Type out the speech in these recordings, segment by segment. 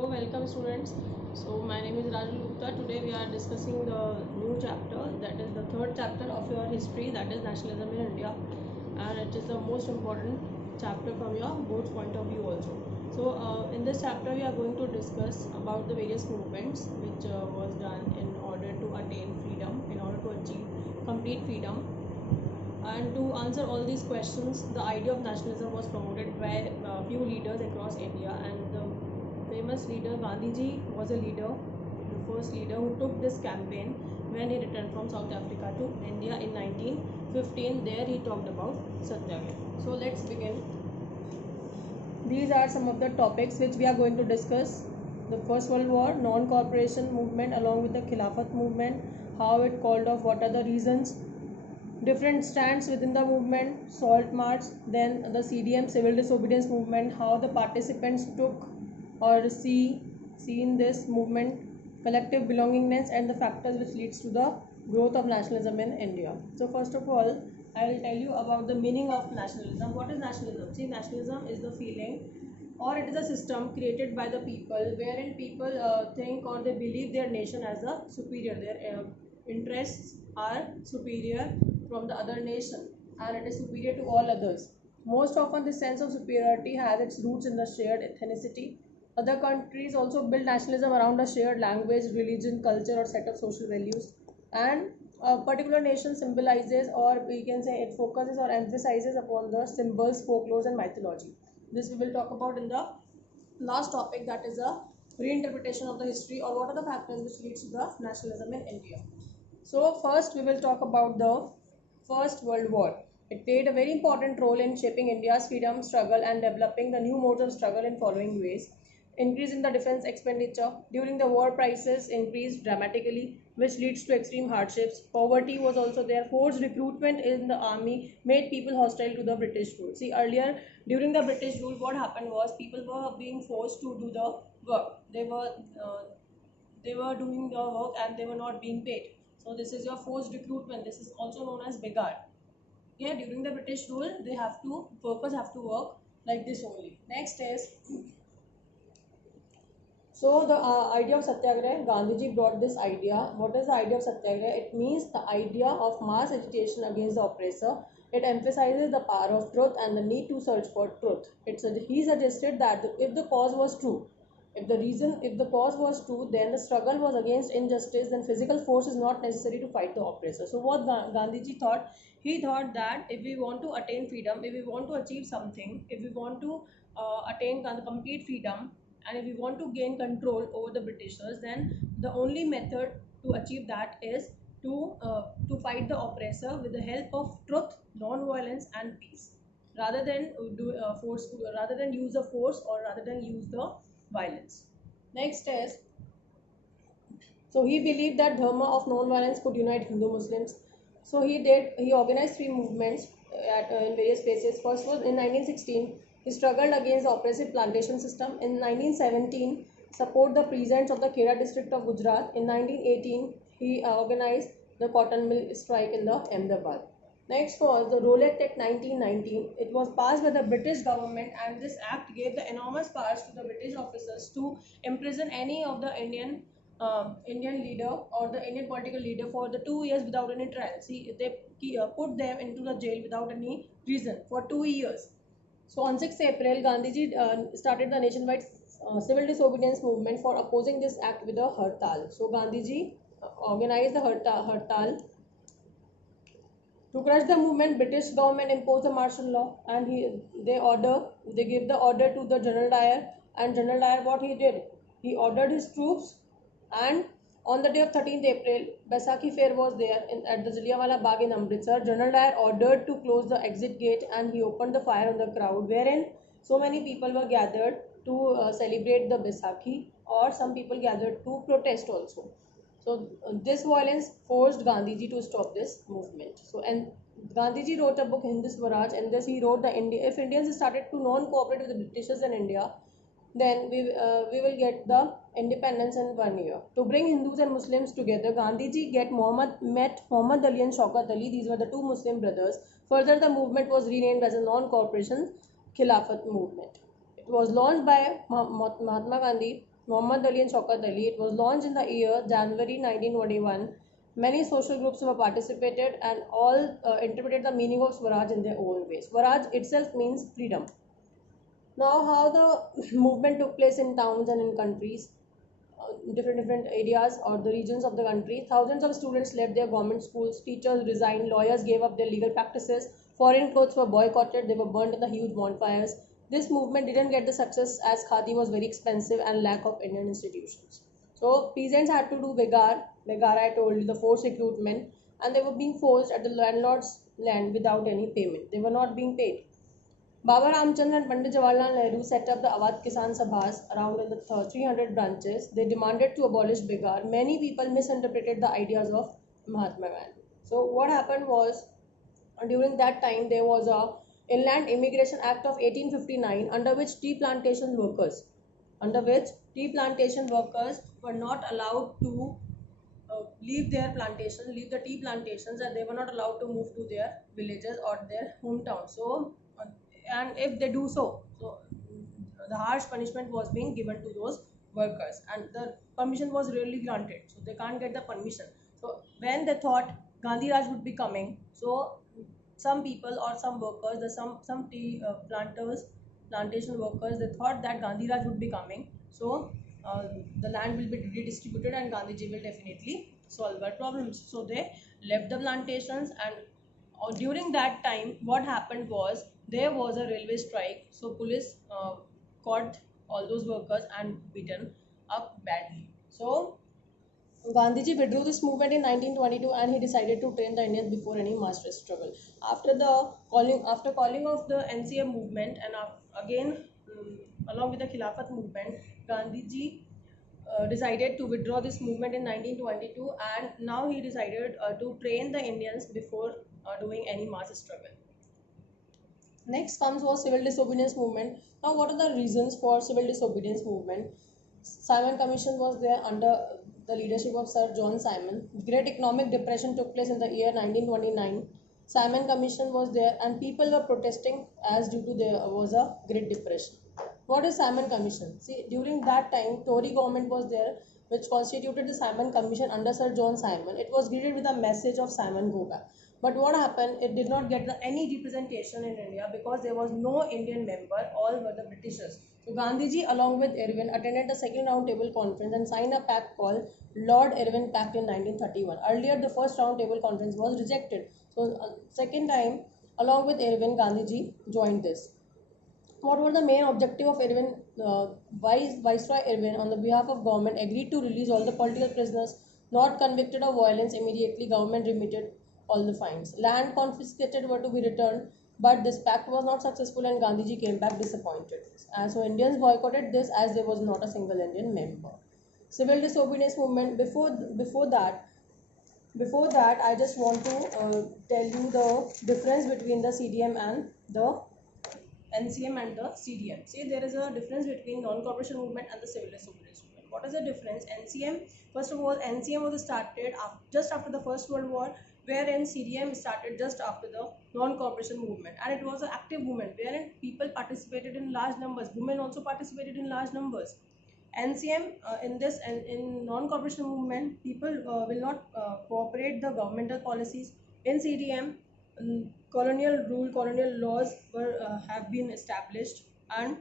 So welcome students. So my name is Rajul Gupta. Today we are discussing the new chapter, that is the third chapter of your history, that is nationalism in India, and it is the most important chapter from your board's point of view also. So in this chapter we are going to discuss about the various movements which was done in order to attain freedom, in order to achieve complete freedom. And to answer all these questions, the idea of nationalism was promoted by few leaders across India, and the famous leader Gandhiji was a leader, the first leader who took this campaign when he returned from South Africa to India in 1915. There he talked about Satyagraha. So let's begin. These are some of the topics which we are going to discuss. The First World War, non-cooperation movement along with the Khilafat movement, how it called off, what are the reasons, different stands within the movement, Salt March, then the CDM, civil disobedience movement, how the participants took or see in this movement, collective belongingness, and the factors which leads to the growth of nationalism in India. So first of all, I will tell you about the meaning of nationalism. What is nationalism? See, nationalism is the feeling, or it is a system created by the people wherein people think or they believe their nation as a superior, their interests are superior from the other nation, and it is superior to all others. Most often this sense of superiority has its roots in the shared ethnicity. Other countries also build nationalism around a shared language, religion, culture, or set of social values, and a particular nation symbolizes, or we can say it focuses or emphasizes upon the symbols, folklore, and mythology. This we will talk about in the last topic, that is a reinterpretation of the history, or what are the factors which leads to the nationalism in India. So first we will talk about the First World War. It played a very important role in shaping India's freedom struggle and developing the new modes of struggle in following ways. Increase in the defense expenditure. During the war, prices increased dramatically, which leads to extreme hardships. Poverty was also there. Forced recruitment in the army made people hostile to the British rule. See, earlier during the British rule, what happened was people were being forced to do the work. They were doing the work and they were not being paid. So this is your forced recruitment. This is also known as beggar. Yeah, during the British rule, they have to workers have to work like this only. Next is, so the idea of Satyagraha, Gandhiji brought this idea. What is the idea of Satyagraha? It means the idea of mass agitation against the oppressor. It emphasizes the power of truth and the need to search for truth. He suggested that if the cause was true, if the cause was true, then the struggle was against injustice, then physical force is not necessary to fight the oppressor. So what Gandhiji thought, he thought that if we want to attain freedom, if we want to achieve something, if we want to attain the complete freedom, and if we want to gain control over the Britishers, then the only method to achieve that is to fight the oppressor with the help of truth, non-violence, and peace, rather than rather than use the force, or rather than use the violence. Next is, so he believed that dharma of non-violence could unite Hindu Muslims. So he organized three movements in various places. First was in 1916, he struggled against the oppressive plantation system. In 1917, support the peasants of the Khera district of Gujarat. In 1918, he organized the cotton mill strike in the Ahmedabad. Next was the Rolette Act 1919. It was passed by the British government, and this act gave the enormous powers to the British officers to imprison any of the Indian leader or the Indian political leader for the 2 years without any trial. See, they put them into the jail without any reason for 2 years. So on 6th April, Gandhiji started the nationwide civil disobedience movement for opposing this act with a hartal. So Gandhiji organized the hartal. To crush the movement, British government imposed the martial law, and they gave the order to the General Dyer, and General Dyer, what he did, he ordered his troops, and on the day of 13th April, Baisakhi fair was there at the Jallianwala Bagh in Amritsar. General Dyer ordered to close the exit gate, and he opened the fire on the crowd, wherein so many people were gathered to celebrate the Baisakhi, or some people gathered to protest also. So this violence forced Gandhiji to stop this movement. So, and Gandhiji wrote a book, Hindu Swaraj, and this he wrote if Indians started to non-cooperate with the Britishers in India, then we will get the independence in 1 year. To bring Hindus and Muslims together, Gandhiji met Muhammad Ali and Shaukat Ali. These were the two Muslim brothers. Further, the movement was renamed as a non-cooperation Khilafat movement. It was launched by Mahatma Gandhi Muhammad Ali and Shaukat Ali. It was launched in the year January 1921. Many social groups were participated and all interpreted the meaning of Swaraj in their own way. Swaraj itself means freedom. Now, how the movement took place in towns and in countries, different areas or the regions of the country. Thousands of students left their government schools, teachers resigned, lawyers gave up their legal practices, foreign clothes were boycotted, they were burned in the huge bonfires. This movement didn't get the success as khadi was very expensive and lack of Indian institutions. So peasants had to do begar I told you, the forced recruitment, and they were being forced at the landlord's land without any payment. They were not being paid. Baba Ramchandra and Pandit Jawaharlal Nehru set up the Awadh Kisan Sabhas around in the 300 branches. They demanded to abolish Begar. Many people misinterpreted the ideas of Mahatma Gandhi. So what happened was, during that time there was a Inland Immigration Act of 1859 under which tea plantation workers were not allowed to leave their plantation, leave the tea plantations, and they were not allowed to move to their villages or their hometown. So, and if they do so, the harsh punishment was being given to those workers, and the permission was rarely granted. So they can't get the permission. So when they thought Gandhi Raj would be coming, so some people or some workers, some tea planters, plantation workers, they thought that Gandhi Raj would be coming. So the land will be redistributed and Gandhiji will definitely solve our problems. So they left the plantations, and during that time what happened was there was a railway strike. So police caught all those workers and beaten up badly. So Gandhiji withdrew this movement in 1922 and he decided to train the Indians before any mass struggle. After calling of the NCM movement and again along with the Khilafat movement, Gandhiji decided to withdraw this movement in 1922, and now he decided to train the Indians before doing any mass struggle. Next comes was civil disobedience movement. Now, what are the reasons for civil disobedience movement? Simon Commission was there under the leadership of Sir John Simon. Great economic depression took place in the year 1929. Simon Commission was there, and people were protesting as due to there was a Great Depression. What is Simon Commission? See, during that time, Tory government was there, which constituted the Simon Commission under Sir John Simon. It was greeted with a message of Simon go back. But what happened? It did not get any representation in India because there was no Indian member. All were the Britishers. So Gandhiji, along with Irwin, attended the second round table conference and signed a pact called Lord Irwin Pact in 1931. Earlier, the first round table conference was rejected. So second time, along with Irwin, Gandhiji joined this. What were the main objective of Irwin? Viceroy Irwin, on the behalf of government, agreed to release all the political prisoners not convicted of violence immediately. Government remitted all the fines. Land confiscated were to be returned, but this pact was not successful and Gandhiji came back disappointed. And so Indians boycotted this as there was not a single Indian member. Civil disobedience movement. Before that, I just want to tell you the difference between the CDM and the NCM and the CDM. See, there is a difference between non-cooperation movement and the civil disobedience movement. What is the difference? NCM, first of all, NCM was started just after the First World War, wherein CDM started just after the non-cooperation movement, and it was an active movement wherein people participated in large numbers. Women also participated in large numbers. NCM in non-cooperation movement, people will not cooperate the governmental policies. In CDM, colonial rule, colonial laws have been established, and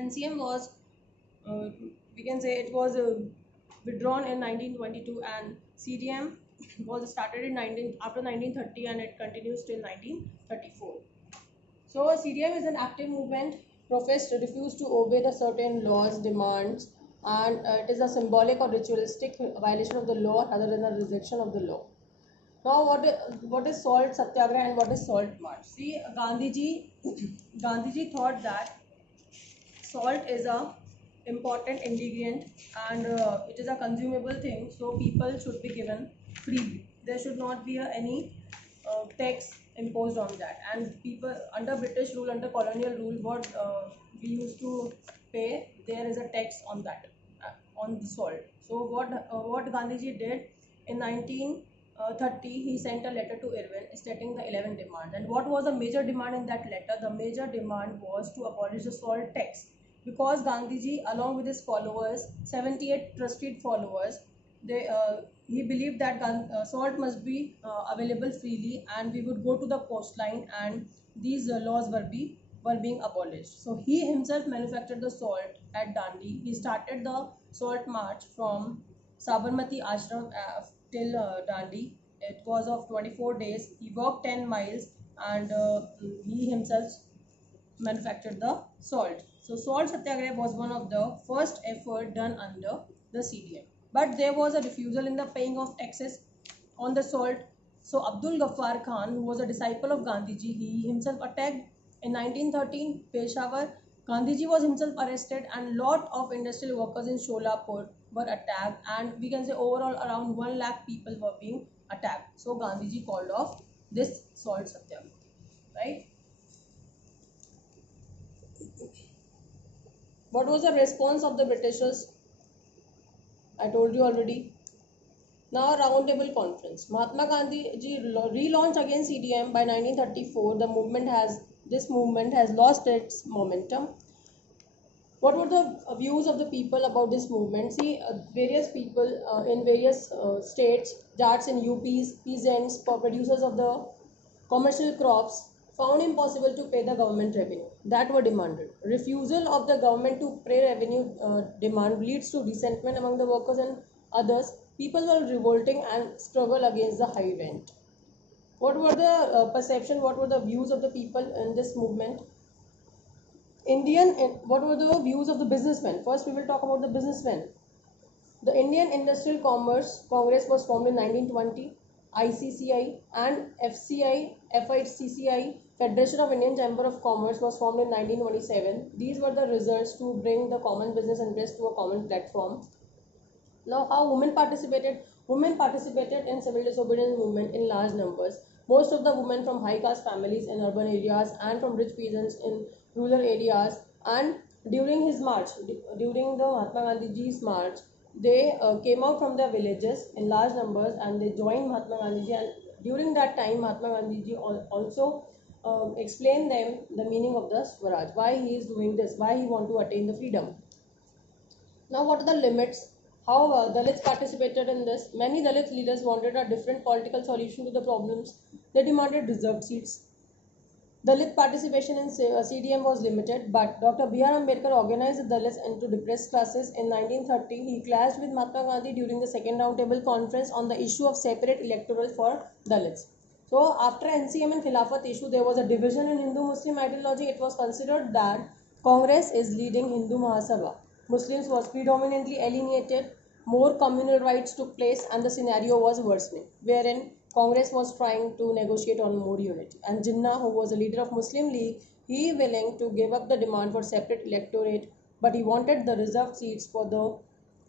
NCM was we can say it was withdrawn in 1922, and CDM was started in after 1930 and it continues till 1934. So CDM is an active movement professed to refuse to obey the certain laws, demands, and it is a symbolic or ritualistic violation of the law rather than a rejection of the law. Now, what is salt satyagraha and what is salt march? See, Gandhiji thought that salt is a important ingredient and it is a consumable thing, so people should be given freely. There should not be any tax imposed on that. And people under British rule, under colonial rule, what we used to pay, there is a tax on that, on the salt. So what Gandhiji did in 1930, he sent a letter to Irwin stating the 11 demands. And what was the major demand in that letter? The major demand was to abolish the salt tax. because Gandhiji, along with his followers, 78 trusted followers, he believed that salt must be available freely, and we would go to the coastline, and these laws were being abolished. So he himself manufactured the salt at Dandi. He started the salt march from Sabarmati Ashram till Dandi. It was of 24 days. He walked 10 miles, and he himself manufactured the salt. So salt satyagraha was one of the first effort done under the CDM. But there was a refusal in the paying of taxes on the salt. So Abdul Ghaffar Khan, who was a disciple of Gandhiji, he himself attacked in 1913 Peshawar. Gandhiji was himself arrested, and lot of industrial workers in Sholapur were attacked, and we can say overall around 1 lakh people were being attacked. So Gandhiji called off this salt satyagraha, right? What was the response of the Britishers? I told you already. Now, a roundtable conference. Mahatma Gandhi ji relaunched again CDM by 1934. This movement has lost its momentum. What were the views of the people about this movement? See, various people in various states, Jats in UPs, peasants, producers of the commercial crops, found impossible to pay the government revenue that were demanded. Refusal of the government to pay revenue demand leads to resentment among the workers and others. People were revolting and struggle against the high rent. What were the perception? What were the views of the people in this movement? What were the views of the businessmen? First, we will talk about the businessmen. The Indian Industrial Commerce Congress was formed in 1920. ICCI and FICCI, Federation of Indian Chamber of Commerce, was formed in 1927. These were the results to bring the common business interest to a common platform. Now, how women participated? Women participated in civil disobedience movement in large numbers. Most of the women from high caste families in urban areas and from rich peasants in rural areas. And during his march, during the Mahatma Gandhiji's march, they came out from their villages in large numbers, and they joined Mahatma Gandhiji. And during that time, Mahatma Gandhiji also explained them the meaning of the Swaraj, why he is doing this, why he want to attain the freedom. Now, what are the limits? How Dalits participated in this? Many Dalit leaders wanted a different political solution to the problems. They demanded reserved seats. Dalit participation in CDM was limited, but Dr. B.R. Ambedkar organized the Dalits into depressed classes. In 1930, he clashed with Mahatma Gandhi during the second roundtable conference on the issue of separate electoral for Dalits. So, after NCM and Khilafat issue, there was a division in Hindu-Muslim ideology. It was considered that Congress is leading Hindu Mahasabha. Muslims was predominantly alienated, more communal rights took place, and the scenario was worsening, wherein Congress was trying to negotiate on more unity. And Jinnah, who was a leader of Muslim League, he willing to give up the demand for separate electorate, but he wanted the reserved seats for the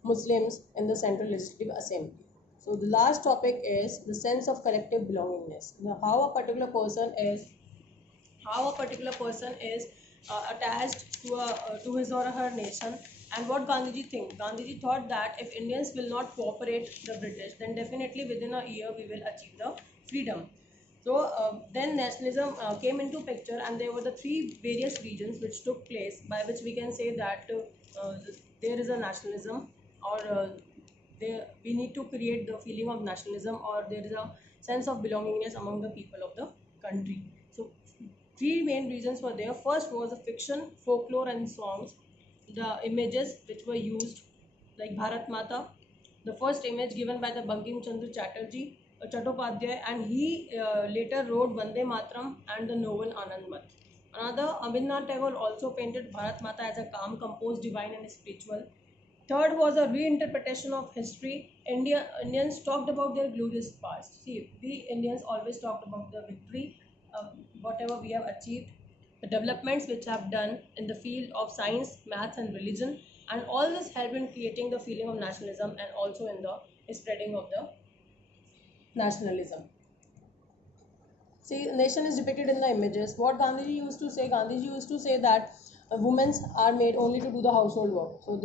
Muslims in the Central Legislative Assembly. So the last topic is the sense of collective belongingness. Now, how a particular person is attached to his or her nation. And what Gandhiji think? Gandhiji thought that if Indians will not cooperate the British, then definitely within a year we will achieve the freedom. So then nationalism came into picture, and there were the three various regions which took place, by which we can say that there is a nationalism, or we need to create the feeling of nationalism, or there is a sense of belongingness among the people of the country. So three main reasons were there. First was the fiction, folklore, and songs. The images which were used, like Bharat Mata, the first image given by the Bankim Chandra Chattopadhyay, and he later wrote Vande Mataram and the novel Anand Math. Another, Rabindranath Tagore also painted Bharat Mata as a calm, composed, divine, and spiritual. Third was a reinterpretation of history. Indians talked about their glorious past. See, we Indians always talked about the victory, whatever we have achieved, the developments which have done in the field of science, maths, and religion, and all this helped in creating the feeling of nationalism, and also in the spreading of the nationalism. See, nation is depicted in the images. What Gandhiji used to say? Gandhiji used to say that women are made only to do the household work. So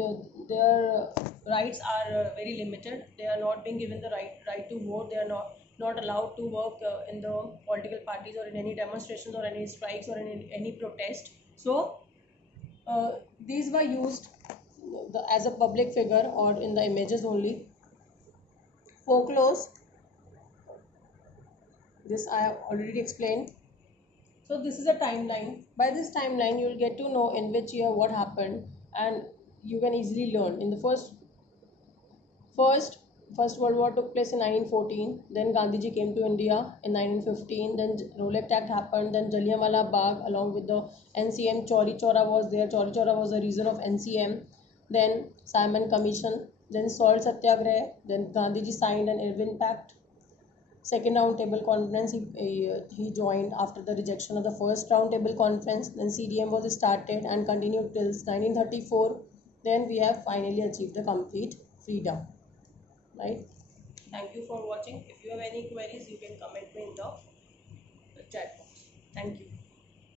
their rights are very limited. They are not being given the right to vote. They are not allowed to work in the political parties, or in any demonstrations, or any strikes, or in any protest. So These were used as a public figure or in the images only. Folklores, this I have already explained. So this is a timeline. By this timeline, you will get to know in which year what happened, and you can easily learn. In the first First World War took place in 1914. Then Gandhiji came to India in 1915. Then Rolek Act happened. Then Jallianwala Bagh, along with the NCM, Chauri Chaura was there. Chauri Chaura was the reason of NCM. Then Simon Commission. Then Salt Satyagrah. Then Gandhiji signed an Irwin Pact. Second round table conference, he joined after the rejection of the first round table conference. Then CDM was started and continued till 1934. Then we have finally achieved the complete freedom, right? Thank you for watching. If you have any queries, you can comment me in the chat box. Thank you.